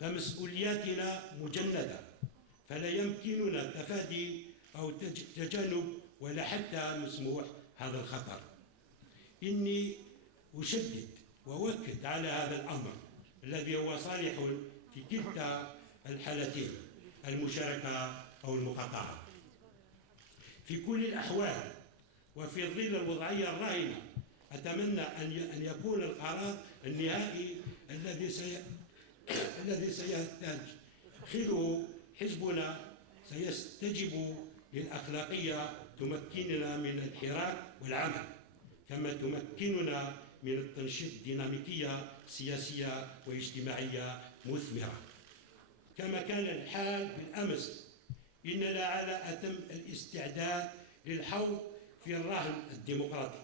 فمسؤولياتنا مجندة، فلا يمكننا تفادي أو تجنب ولا حتى مسموح هذا الخطر. إني أشدد وأؤكد على هذا الأمر الذي هو صالح في كلتا الحالتين، المشاركة أو المقاطعة. في كل الأحوال وفي ظل الوضعية الراهنة، أتمنى أن يكون القرار النهائي الذي سيتخذه حزبنا سيستجيب للأخلاقية تمكننا من الحراك والعمل، كما تمكننا من التنشيط ديناميكية سياسية واجتماعية مثمرة. كما كان الحال بالأمس، إننا على أتم الاستعداد للحوض في الرهن الديمقراطي،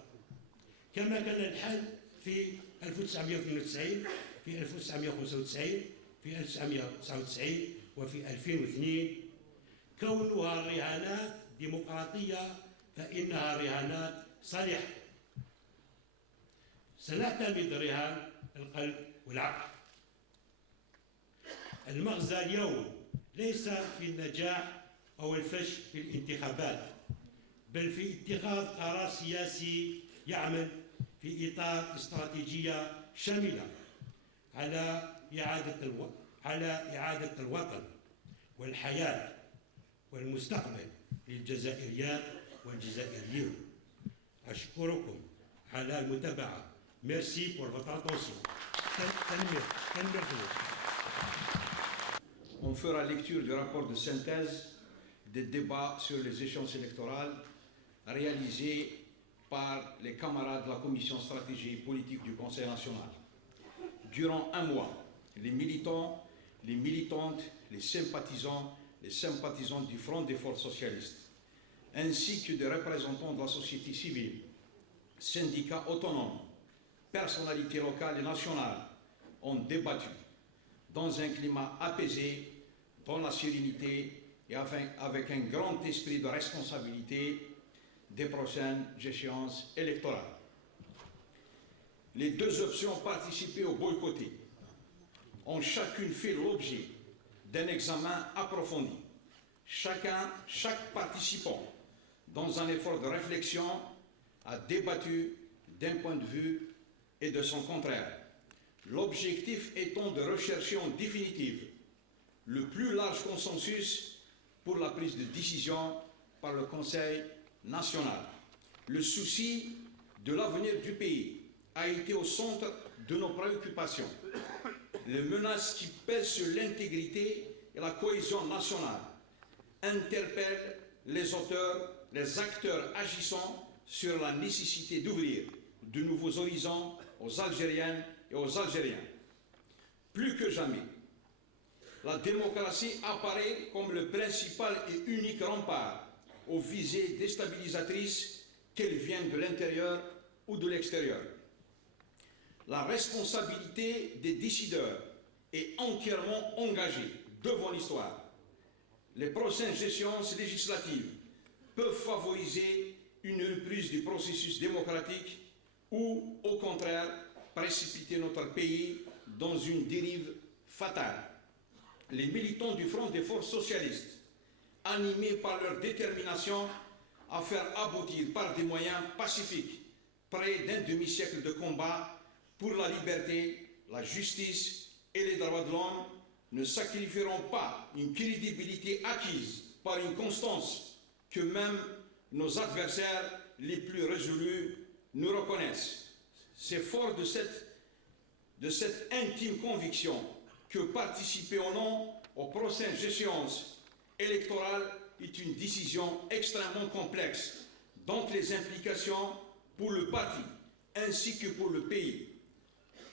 كما كان الحال في 1992 في 1995 في 1999 وفي 2002. كونها رهانات ديمقراطية فإنها رهانات صالحة. سنعتمد رهان القلب والعقل. المغزى اليوم ليس في النجاح أو الفشل في الانتخابات، بل في اتخاذ قرار سياسي يعمل في إطار استراتيجية شاملة على إعادة الوطن والحياة والمستقبل للجزائريات والجزائريين. أشكركم على المتابعة. Merci pour votre attention. On fera lecture du rapport de synthèse des débats sur les échéances électorales réalisés par les camarades de la Commission stratégie et politique du Conseil national. Durant un mois, les militants, les militantes, les sympathisants du Front des forces socialistes, ainsi que des représentants de la société civile, syndicats autonomes, personnalités locales et nationales ont débattu dans un climat apaisé, dans la sérénité et avec un grand esprit de responsabilité des prochaines échéances électorales. Les deux options participées au boycotté ont chacune fait l'objet d'un examen approfondi. Chaque participant, dans un effort de réflexion, a débattu d'un point de vue et de son contraire. L'objectif étant de rechercher en définitive le plus large consensus pour la prise de décision par le Conseil national. Le souci de l'avenir du pays a été au centre de nos préoccupations. Les menaces qui pèsent sur l'intégrité et la cohésion nationale interpellent les auteurs, les acteurs agissant sur la nécessité d'ouvrir de nouveaux horizons aux Algériennes et aux Algériens. Plus que jamais, la démocratie apparaît comme le principal et unique rempart aux visées déstabilisatrices, qu'elles viennent de l'intérieur ou de l'extérieur. La responsabilité des décideurs est entièrement engagée devant l'histoire. Les prochaines échéances législatives peuvent favoriser une reprise du processus démocratique ou, au contraire, précipiter notre pays dans une dérive fatale. Les militants du Front des forces socialistes, animés par leur détermination à faire aboutir par des moyens pacifiques près d'un demi-siècle de combat pour la liberté, la justice et les droits de l'homme, ne sacrifieront pas une crédibilité acquise par une constance que même nos adversaires les plus résolus nous reconnaissent. C'est fort de cette intime conviction que participer ou non aux prochaines échéances électorales est une décision extrêmement complexe, dont les implications pour le parti ainsi que pour le pays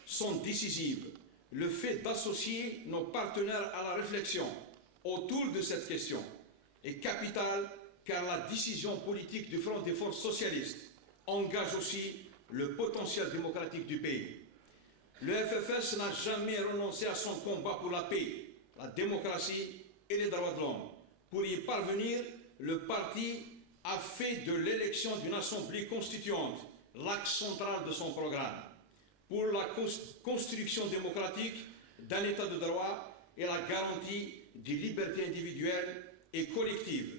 sont décisives. Le fait d'associer nos partenaires à la réflexion autour de cette question est capital, car la décision politique du Front des forces socialistes engage aussi le potentiel démocratique du pays. Le FFS n'a jamais renoncé à son combat pour la paix, la démocratie et les droits de l'homme. Pour y parvenir, le parti a fait de l'élection d'une assemblée constituante l'axe central de son programme. Pour la construction démocratique d'un État de droit et la garantie des libertés individuelles et collectives,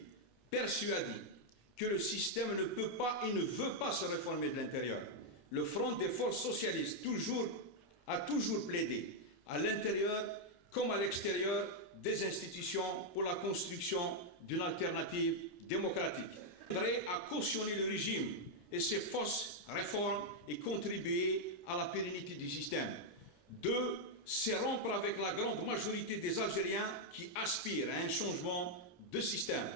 persuadé que le système ne peut pas et ne veut pas se réformer de l'intérieur. Le Front des forces socialistes a toujours plaidé, à l'intérieur comme à l'extérieur des institutions, pour la construction d'une alternative démocratique, prêt à cautionner le régime et ses fausses réformes et contribuer à la pérennité du système. 2. C'est rompre avec la grande majorité des Algériens qui aspirent à un changement de système.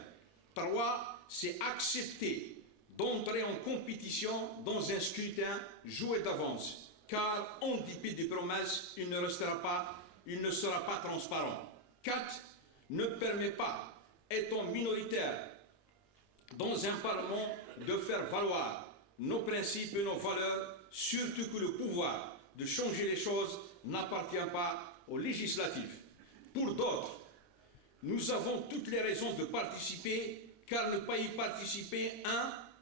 3. C'est accepter d'entrer en compétition dans un scrutin joué d'avance, car en dépit des promesses, il ne sera pas transparent. 4. Ne permet pas, étant minoritaire dans un Parlement, de faire valoir nos principes et nos valeurs, surtout que le pouvoir de changer les choses n'appartient pas au législatif. Pour d'autres, nous avons toutes les raisons de participer, car ne pas y participer,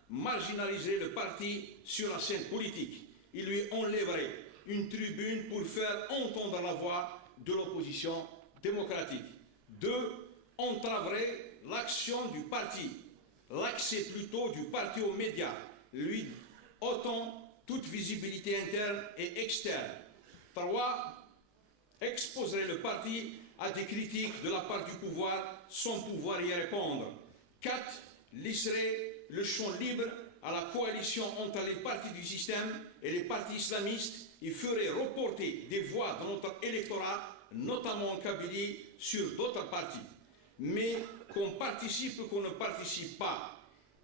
marginaliserait le parti sur la scène politique. Il lui enlèverait une tribune pour faire entendre la voix de l'opposition démocratique. 2. Entraverait l'action du parti, l'accès plutôt du parti aux médias, lui ôtant toute visibilité interne et externe. 3. Exposerait le parti à des critiques de la part du pouvoir sans pouvoir y répondre. 4. Laisserait le champ libre à la coalition entre les partis du système et les partis islamistes et ferait reporter des voix de notre électorat, notamment en Kabylie, sur d'autres partis. Mais qu'on participe ou qu'on ne participe pas,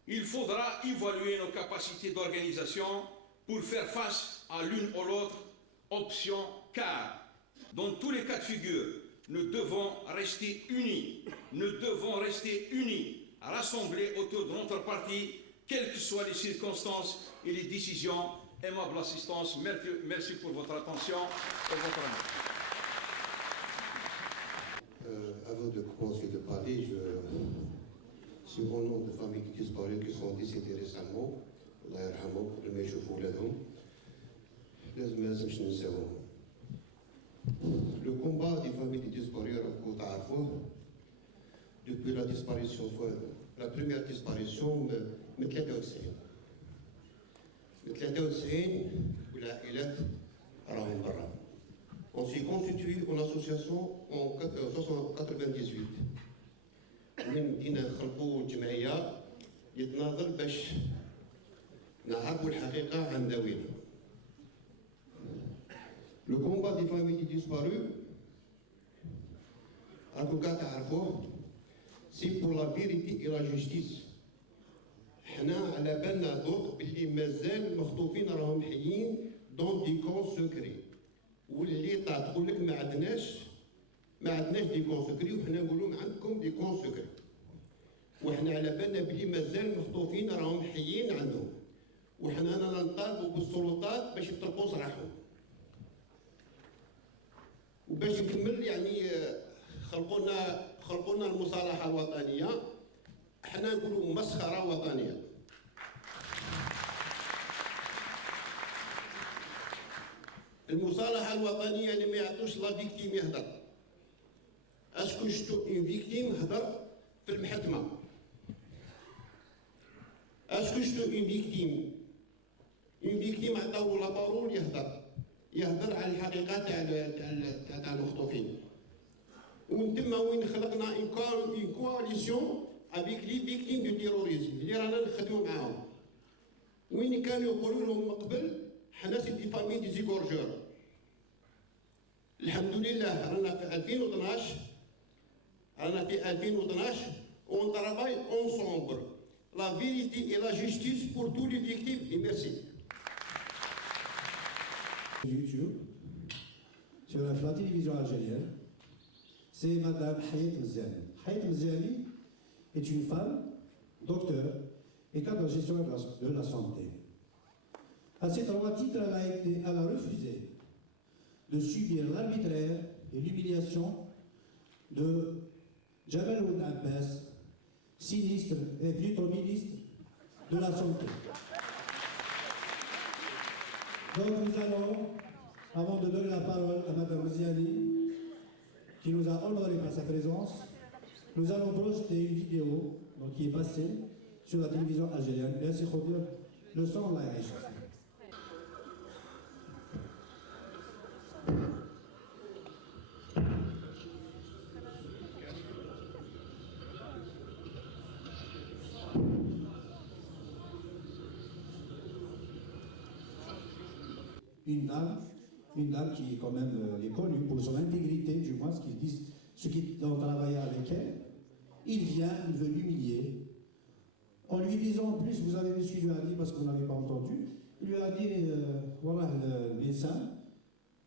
il faudra évaluer nos capacités d'organisation pour faire face à l'une ou l'autre option, car dans tous les cas de figure, nous devons rester unis, rassemblés autour de notre parti, quelles que soient les circonstances et les décisions. Aimable assistance, merci pour votre attention et votre amour. Avant de commencer de parler, je suis au nom de familles disparues qui sont décédées récemment. Allah yarhamhum, ربنا يشوفوا ولادهم. لازم ننساوهم. Le combat des familles disparues راكم تعرفوه depuis la disparition, la première disparition من 93. من 93 والعائلات راهم برا. On s'est constitué en association en 1998. من بدينا نخلقوا جمعية يتناضل باش نعرفوا الحقيقة عن ذوينا. Le combat des familles disparues, راكم كاع تعرفوه، c'est pour la vérité et la justice. حنا على بالنا دوك باللي مازال مخطوفين راهم حيين دون دي كون سكري، واللي تقول لك ما عندناش دي كون سكري، وحنا نقولوا عندكم دي كون سكري، وحنا على بالنا باللي مازال مخطوفين راهم حيين عندهم، وحنا نطالبوا بالسلطات باش يطلقوا سراحهم. وباش نكمل يعني خلقونا المصالحة الوطنية، احنا نقولوا مسخرة وطنية. المصالحة الوطنية اللي ما يعطوش لا فيكتيم يهدر. اسكو شفتوا اون فيكتيم هدر في المحكمة؟ اسكو شفتوا اون فيكتيم عطاو لا بارول يهدر على الحقيقة تاع المخطوفين. ومن تما وين خلقنا اون كواليسيون افيك لي فيكتيم دو تيروريزم اللي رانا نخدموا معاهم، وين كانوا يقولوا لهم من قبل حنا سي دي فامي دي زيغورجور. الحمد لله رانا في 2012 on travaille ensemble la vérité et la justice pour tous les victimes et merci. YouTube sur la télévision algérienne, c'est Madame Hayat Mziani. Hayat Mziani est une femme, docteur et cadre gestionnaire de la santé. À ces trois titres, elle a refusé de subir l'arbitraire et l'humiliation de Jabal Oud Abbas, sinistre et plutôt ministre de la Santé. Donc nous allons, avant de donner la parole à Madame Mziani, qui nous a sa présence, nous allons projeter une vidéo donc, qui est passée sur la télévision algérienne. Merci Khodir, le son là est chassé. Une dame qui est quand même est connue pour son intégrité, du moins ce qu'ils disent, ceux qui ont travaillé avec elle. Il veut l'humilier. En lui disant en plus, vous avez vu ce qu'il lui a dit parce que vous n'avez pas entendu, il lui a dit, voilà le médecin,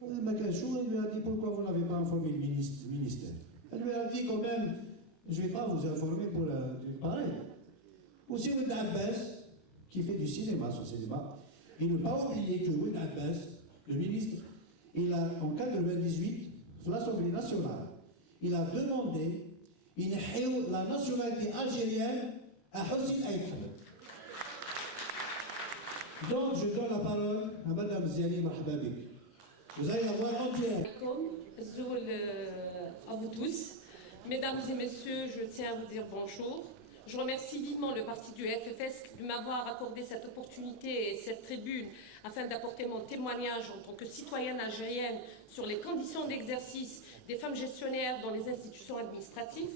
Makachou, il lui a dit pourquoi vous n'avez pas informé le ministère. Elle lui a dit quand même, je ne vais pas vous informer pour pareil. Aussi Oued Abbas, qui fait du cinéma, son cinéma, il ne faut pas oublier que Oued Abbas, le ministre, il a, en 1998, sur l'Assemblée nationale, il a demandé la nationalité algérienne à Hossein Aïd Hamad. Donc, je donne la parole à Madame Ziani Marhababik. Vous allez la voir entière. À vous tous. Mesdames et messieurs, je tiens à vous dire bonjour. Je remercie vivement le parti du FFS de m'avoir accordé cette opportunité et cette tribune afin d'apporter mon témoignage en tant que citoyenne algérienne sur les conditions d'exercice des femmes gestionnaires dans les institutions administratives.